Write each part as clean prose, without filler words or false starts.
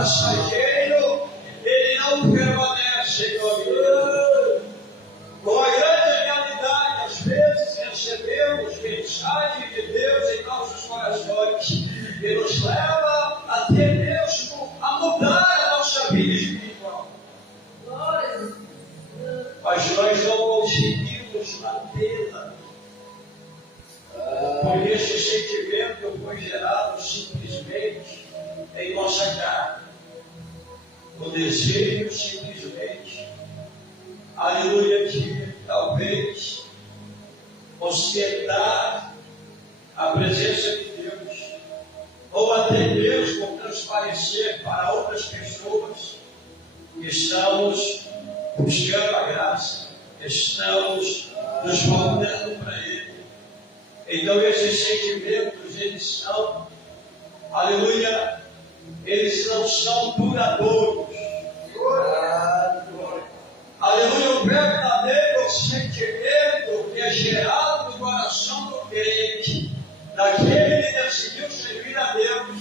passageiro, ele não permanece em nós. Com a grande realidade, às vezes recebemos mensagem de Deus em nossos corações e nos leva até mesmo a mudar a nossa vida espiritual. Mas nós não conseguimos mantê-la. Porque esse sentimento foi gerado simplesmente em nossa carne. O desejo simplesmente, aleluia, de talvez ostentar a presença de Deus, ou até mesmo transparecer para outras pessoas que estamos buscando a graça, estamos nos voltando para Ele. Então esses sentimentos, eles são, aleluia, eles não são duradouros. Aleluia, o verdadeiro sentimento que é gerado no coração do crente, daquele que decidiu servir a Deus,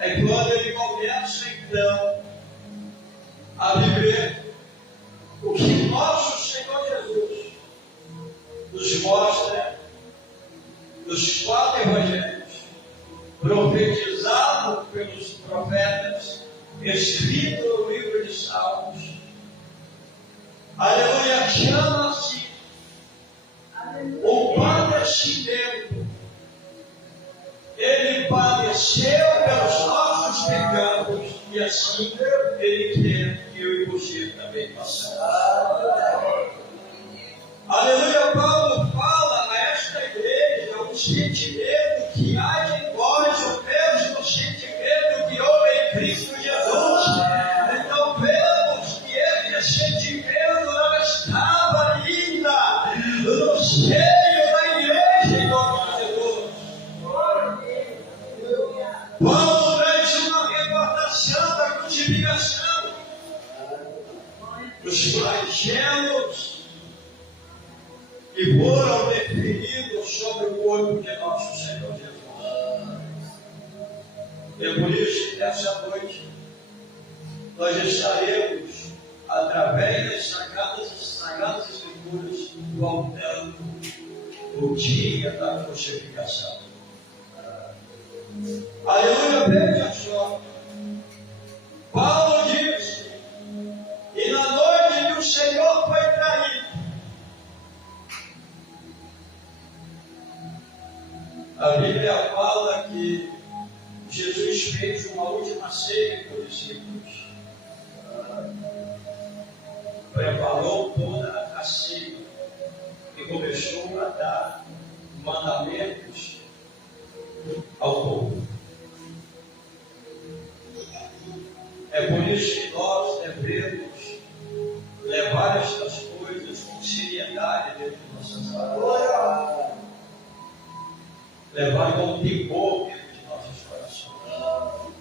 é quando ele começa então a viver o que nosso Senhor Jesus nos mostra nos 4 evangelhos, profetizado pelos profetas, escrito no livro de Salmos. Aleluia, chama-se o padecimento. Ele padeceu pelos nossos pecados e assim Ele quer que eu e você também façamos. Aleluia, Paulo fala a esta igreja um sentimento que há em vós, o mesmo sentimento que houve em Cristo Jesus. Então vemos que esse sentimento não estava ainda no seio da igreja em nome de Jesus. Paulo traz uma recordação da crucificação, dos flagelos que foram definidos sobre o corpo de nosso Senhor Jesus. É por isso que nessa noite nós estaremos, através das sagradas Escrituras, voltando o dia da crucificação. Aleluia, veja só. Paulo disse: e na noite que o Senhor foi traído, a Bíblia fala que Jesus fez uma última ceia com os discípulos. Preparou toda a ceia e começou a dar mandamentos ao povo. É por isso que nós devemos levar estas coisas com seriedade dentro de nossas vidas. Levar com temor dentro de nossos corações.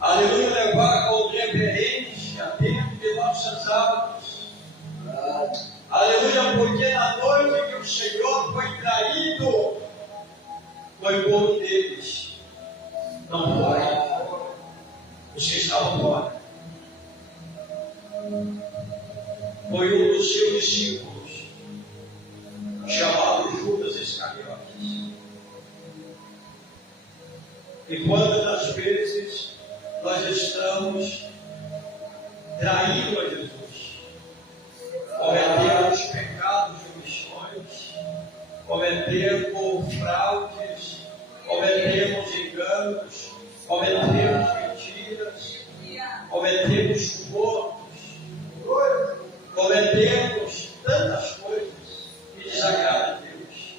Aleluia, levar com reverência dentro de nossas almas. Aleluia, porque na noite que o Senhor foi traído, foi por um deles, não foi os que estavam fora. Foi um dos seus discípulos, chamado Judas Iscariotes. E quantas vezes nós estamos traindo a Jesus, cometemos pecados de omissões, cometemos fraudes, cometemos enganos, cometemos mentiras, cometemos subornos, cometemos tantas coisas que desagradam a Deus.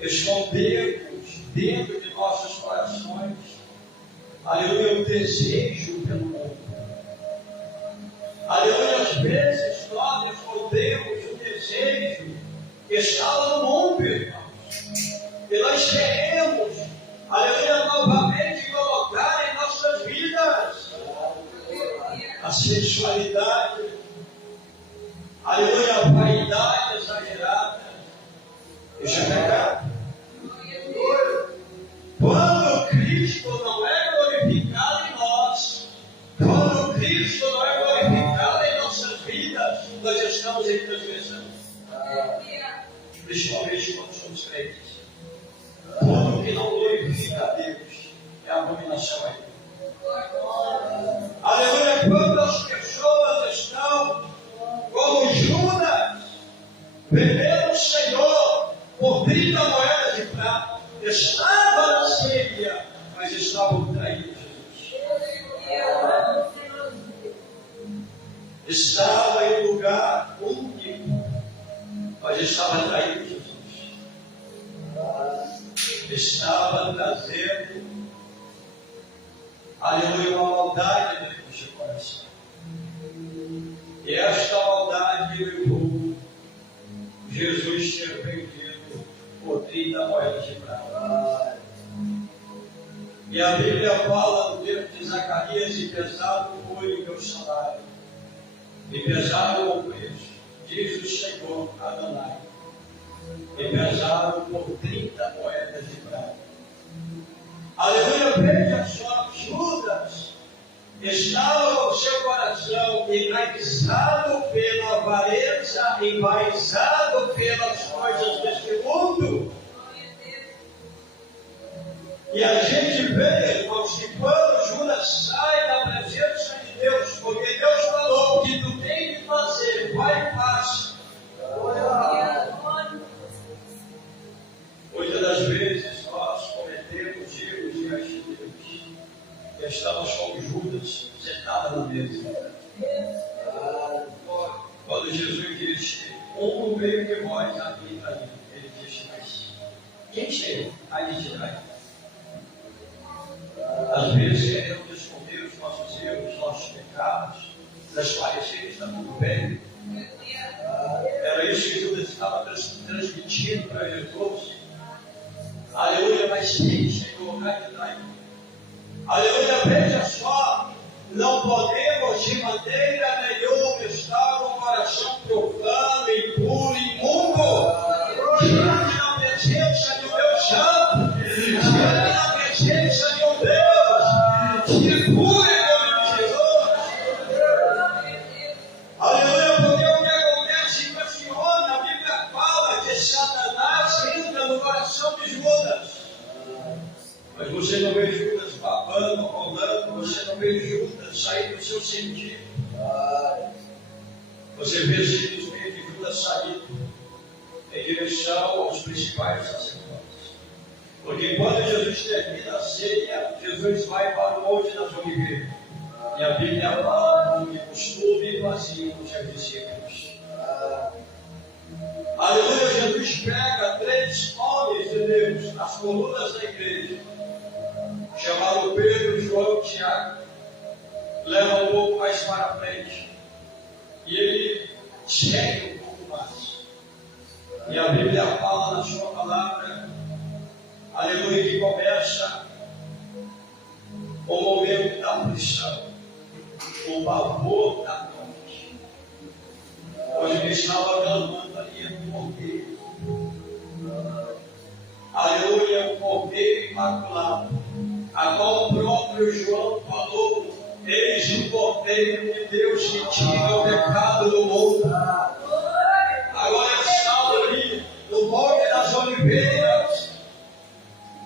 Escondemos dentro de nossos corações, aleluia, o desejo pelo mundo. Aleluia, às vezes nós escondemos o desejo que está no mundo, irmãos. E nós queremos, aleluia, novamente colocar em nossas vidas a sensualidade, aleluia, a vaidade exagerada. Isso é pecado. Quando Cristo não é glorificado em nós, estavam traindo Jesus. Estava em lugar único, mas estava traindo Jesus. Estava trazendo, aleluia, uma maldade dentro do seu coração. E esta maldade levou Jesus ter vendido por 30 moedas de prata. E a Bíblia fala no livro de Zacarias: e pesado foi o meu salário, e pesado o preço, diz o Senhor Adonai, e pesado por 30 moedas de prata. Aleluia, veja só, Judas estava o seu coração enraizado pela avareza, enraizado pelas coisas deste mundo. E a gente vê, irmãos, que quando Judas sai da presença de Deus, porque Deus falou: o que tu tem que fazer, vai e faz. Muitas das vezes nós cometemos erros diante de Deus. E estamos como Judas, sentado na mesa. Quando Jesus disse: um no meio de vós habita ali, ele disse: mas quem chega? Aí de trás. Às vezes queremos esconder os nossos erros, os nossos pecados, transparecer que está tudo bem. Era isso que Judas estava transmitindo para Jesus. Aleluia, mas quem chegou cá de trás? Aleluia, veja só, não podemos de maneira nenhuma estar com o coração profano, impuro, imundo, diante da presença de um Deus santo, diante da presença de um Deus que cura em nome de Jesus. Aleluia, porque o que acontece com esse homem, a Bíblia fala que Satanás entra no coração de Judas. Mas você não vê Judas babando, rolando, você não vê Judas sair do seu sentido. Você vê simplesmente Judas sair em direção aos principais sacerdotes. Porque quando Jesus termina a ceia, Jesus vai para o Monte das Oliveiras. E a Bíblia fala como de costume vazio com seus discípulos. Aleluia, Jesus pega 3 homens de Deus, as colunas da igreja, chamado Pedro, João e Tiago, leva um pouco mais para frente e ele segue um pouco mais. E a Bíblia fala na sua palavra, aleluia, que começa o momento da aflição, o pavor da morte. Hoje ele estava clamando ali no cordeiro. Aleluia, o cordeiro imaculado, a qual o próprio João falou: eis o cordeiro de Deus que tira o pecado do mundo. Agora ele está ali no Monte das Oliveiras.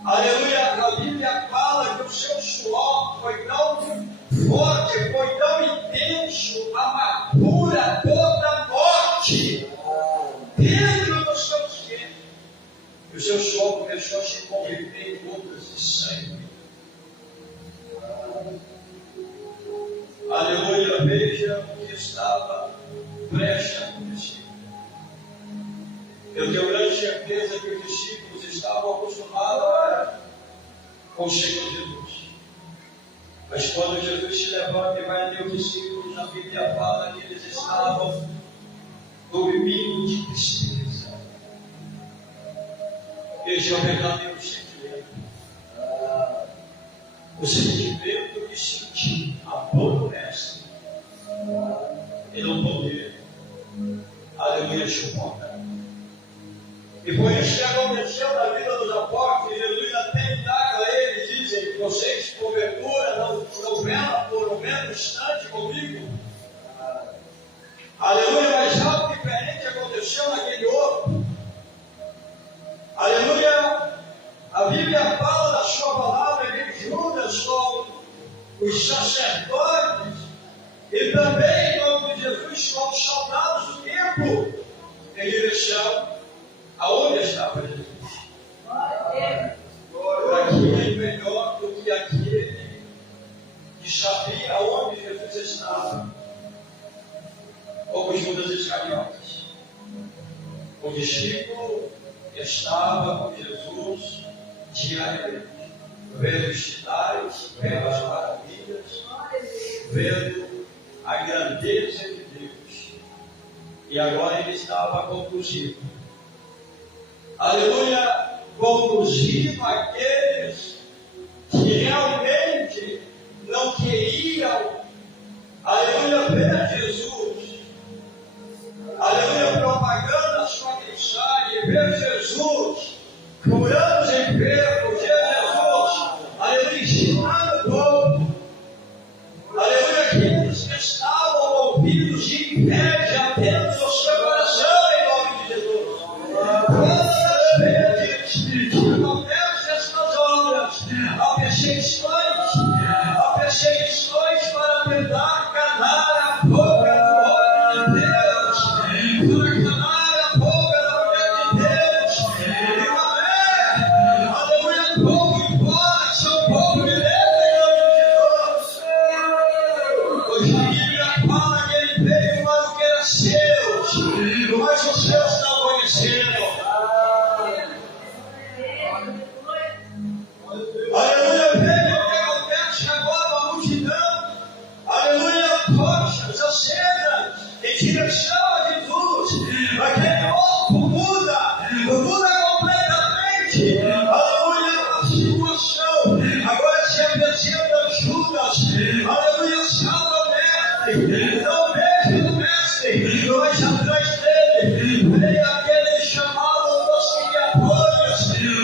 Aleluia, a Bíblia fala que o seu suor foi tão forte, foi tão intenso, amargura toda morte dentro do seu ser. E o seu suor começou a se converter em gotas de sangue. Aleluia, veja o que estava prestes a acontecer. Eu tenho grande certeza que os discípulos estavam acostumados com o Senhor Jesus. Mas quando Jesus se levanta e vai até os discípulos, a Bíblia fala que eles estavam dormindo de tristeza. Esse é o verdadeiro sentimento. O sentimento de sentir a boa do mestre e não poder, aleluia, suportar. E foi isso que aconteceu na vida dos apóstolos. Jesus até indaga a eles, dizem: vocês porventura não velam por um mesmo instante comigo? Aleluia, mas algo diferente aconteceu naquele outro. Aleluia, a Bíblia fala da sua palavra que Judas com os sacerdotes e também em nome de Jesus com os soldados do templo em direção aonde estava Jesus. Aqui é melhor do que aqui. discípulo estava com Jesus diariamente, vendo os sinais, vendo as maravilhas, vendo a grandeza de Deus. E agora ele estava conduzindo. Aleluia! Conduzindo aqueles que realmente não queriam, aleluia, ver Jesus. Aleluia, propagando a sua mensagem, ver Jesus curando os enfermos, ver Jesus, aleluia, ensinando o povo. Aleluia, aqueles que estavam ouvidos de inveja dentro do seu coração, em nome de Jesus. Todas as vezes que acontecem essas obras, há perseguições para tentar calar a boca do homem de Deus, para calar a boca da mulher de Deus, e não é, aleluia, povo embora, são povo de Deus, em nome de Jesus. Hoje a Bíblia fala que ele veio para o que era seus, mas os seus não conheceram. Aleluia, veja o que acontece agora com a multidão. Aleluia, tochas acesas em direção a Jesus. Aquele corpo muda completamente. Aleluia, a situação agora se apresenta Judas. Aleluia, salva o mestre. Não veja o mestre, mas atrás dele veio aquele chamado dos criadores.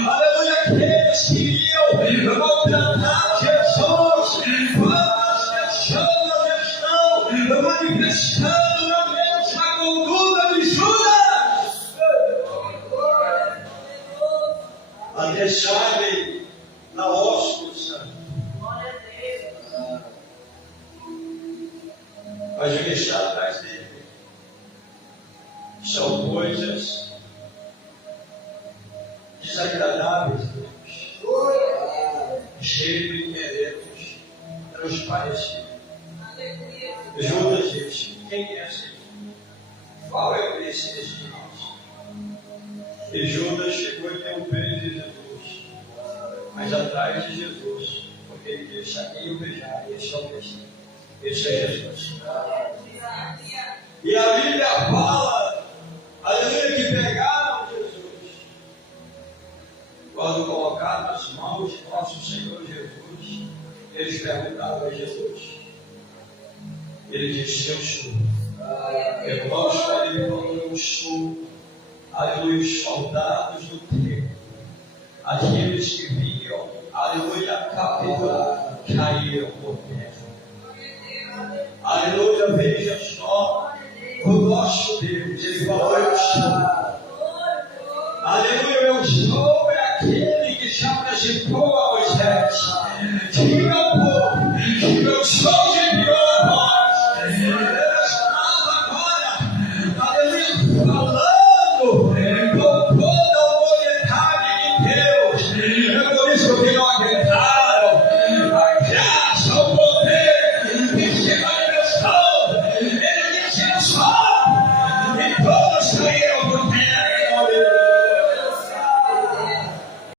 Aleluia, aqueles que iriam maltratar Jesus. Quantas pessoas estão manifestando na mesma conduta de Judas? Até sabe na hóstia, mas o que está atrás dele são coisas desagradáveis a Deus, cheio de queremos transparecer. Judas disse: quem é esse? Qual é o preço desse nós? E Judas chegou e deu um beijo de Jesus, mas atrás de Jesus, porque ele disse: a quem eu beijar, esse é o Messias, esse é Jesus. E a Bíblia fala, aleluia, que pegaram Jesus. Quando colocaram nas mãos de nosso Senhor Jesus, eles perguntaram a Jesus. Ele disse: eu sou. Irmãos, quando ele falou eu sou, aleluia, os soldados do templo, aqueles que vinham, aleluia, capitular, caíram por terra. Aleluia, veja só, o nosso Deus, ele falou eu sou. Aleluia, eu sou é aquele que já apresentou a Moisés. Diga ao povo que eu sou de enviou a voz. Eu estava agora, aleluia, falando com toda a autoridade de Deus. É por isso que eu tenho acreditado.